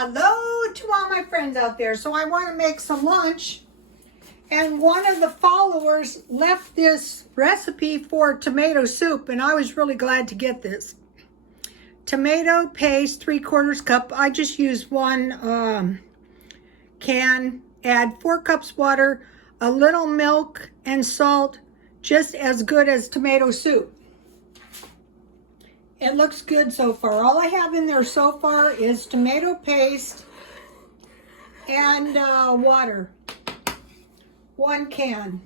Hello to all my friends out there. So I want to make some lunch, and one of the followers left this recipe for tomato soup, and I was really glad to get this. Tomato paste, 3/4 cup. I just used one can. Add 4 cups water, a little milk and salt, just as good as tomato soup. It looks good so far. All I have in there so far is tomato paste and water. 1 can.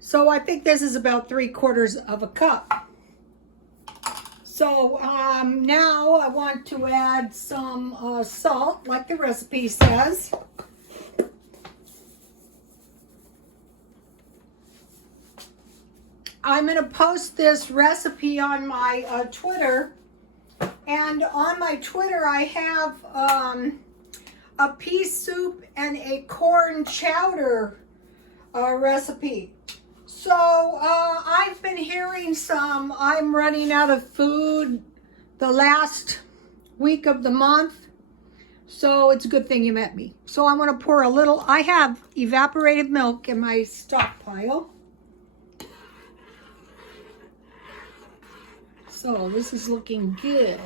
So I think this is about 3/4 of a cup. So now I want to add some salt, like the recipe says. I'm going to post this recipe on my Twitter, and on my Twitter I have a pea soup and a corn chowder recipe. So I've been hearing I'm running out of food the last week of the month, so it's a good thing you met me. So I'm going to pour a little, I have evaporated milk in my stockpile. So this is looking good.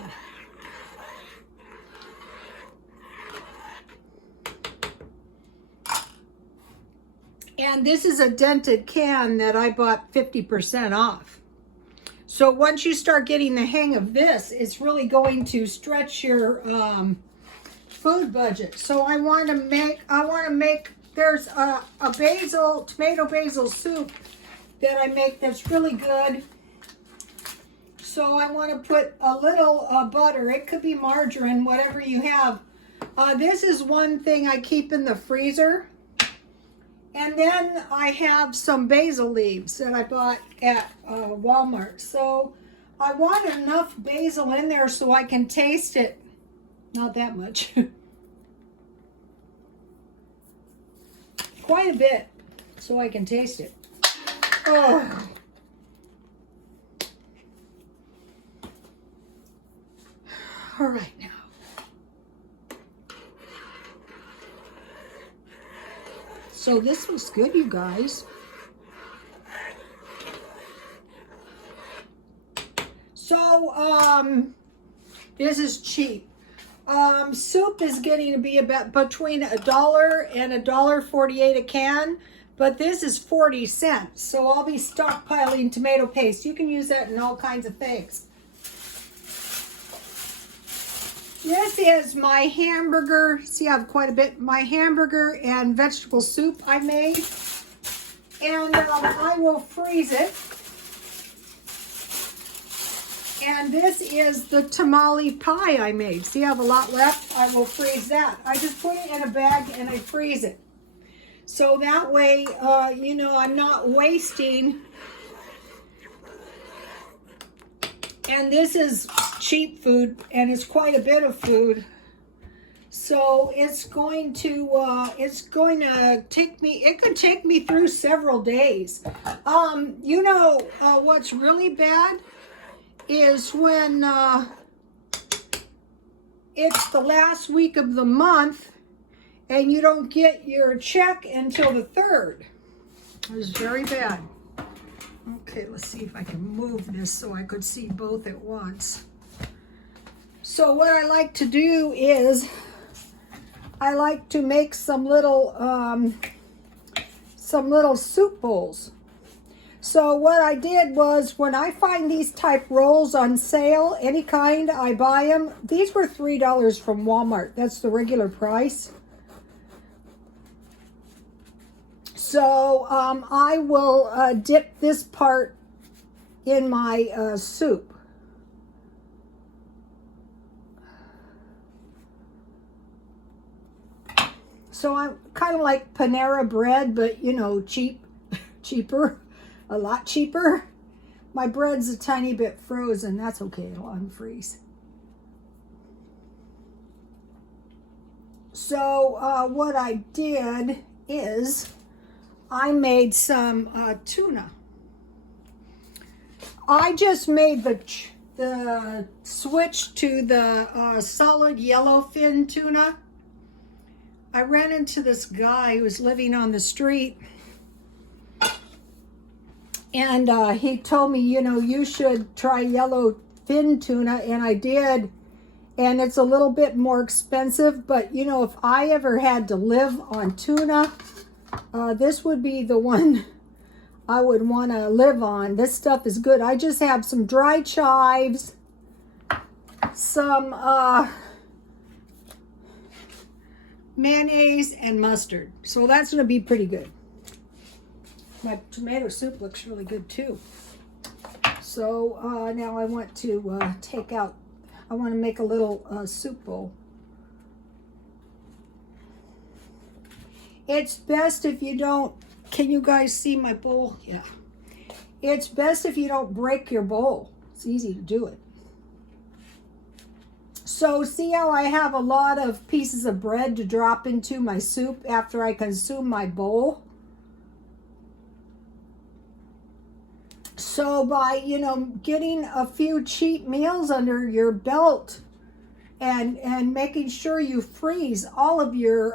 And this is a dented can that I bought 50% off. So once you start getting the hang of this, it's really going to stretch your food budget. So I want to make, there's a tomato basil soup that I make that's really good. So I want to put a little butter. It could be margarine, whatever you have. This is one thing I keep in the freezer. And then I have some basil leaves that I bought at Walmart. So I want enough basil in there so I can taste it. Not that much. Quite a bit so I can taste it. Oh. All right now. So this looks good, you guys. So this is cheap. Soup is getting to be about between $1 and $1.48 a can, but this is 40 cents. So I'll be stockpiling tomato paste. You can use that in all kinds of things. This is my hamburger. See, I have quite a bit. My hamburger and vegetable soup I made. And I will freeze it. And this is the tamale pie I made. See, I have a lot left. I will freeze that. I just put it in a bag and I freeze it. So that way, you know, I'm not wasting. And this is cheap food, and it's quite a bit of food. So it's going to take me, it could take me through several days. You know, what's really bad is when it's the last week of the month and you don't get your check until the 3rd. It's very bad. Okay, let's see if I can move this so I could see both at once. So what I like to do is I like to make some little soup bowls. So what I did was, when I find these type rolls on sale, any kind, I buy them. These were $3 from Walmart. That's the regular price. So I will dip this part in my soup. So I'm kind of like Panera bread, but you know, cheaper, a lot cheaper. My bread's a tiny bit frozen. That's okay, it'll unfreeze. So what I did is I made some tuna. I just made the switch to the solid yellowfin tuna, I ran into this guy who was living on the street, and he told me, you know, you should try yellowfin tuna, and I did, and it's a little bit more expensive, but you know, if I ever had to live on tuna, this would be the one I would want to live on. This stuff is good. I just have some dry chives, some mayonnaise, and mustard. So that's going to be pretty good. My tomato soup looks really good too. So now I want to take out, I want to make a little soup bowl. It's best if you don't, can you guys see my bowl? Yeah. It's best if you don't break your bowl. It's easy to do it. So see how I have a lot of pieces of bread to drop into my soup after I consume my bowl? So by, you know, getting a few cheap meals under your belt and making sure you freeze all of your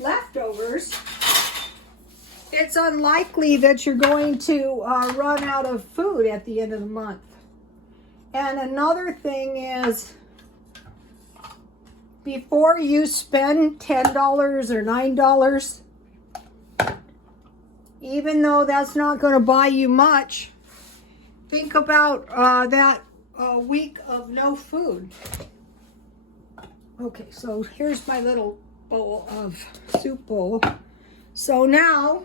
leftovers, it's unlikely that you're going to run out of food at the end of the month. And another thing is, before you spend $10 or $9, even though that's not going to buy you much, think about that week of no food. Okay, so here's my little bowl of soup bowl. So now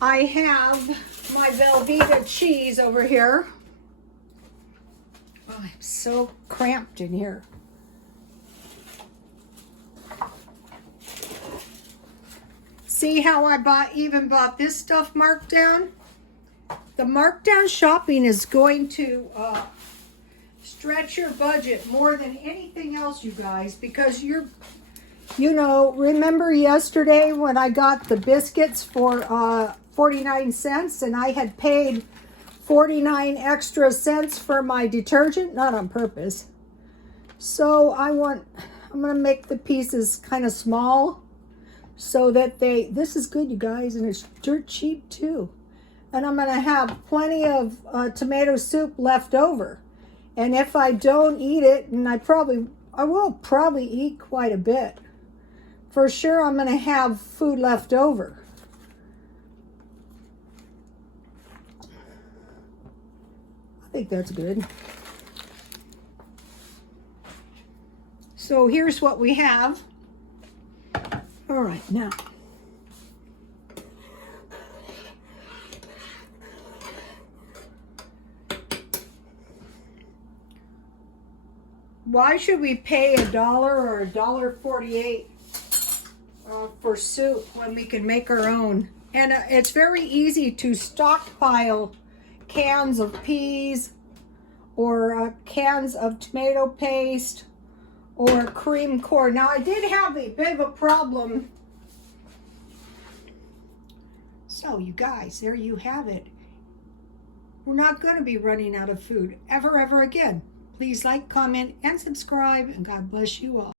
I have my Velveeta cheese over here. Oh, I'm so cramped in here. See how I even bought this stuff marked down? The markdown shopping is going to stretch your budget more than anything else, you guys, because you know, remember yesterday when I got the biscuits for 49 cents and I had paid 49 extra cents for my detergent? Not on purpose. So I'm going to make the pieces kind of small so that this is good, you guys, and it's dirt cheap too. And I'm going to have plenty of tomato soup left over. And if I don't eat it, and I will probably eat quite a bit, for sure I'm going to have food left over. I think that's good. So here's what we have. All right, now. Why should we pay $1 or $1.48 for soup when we can make our own? And it's very easy to stockpile cans of peas or cans of tomato paste or cream corn. Now I did have a bit of a problem. So you guys, there you have it. We're not going to be running out of food ever again. Please like, comment, and subscribe, and God bless you all.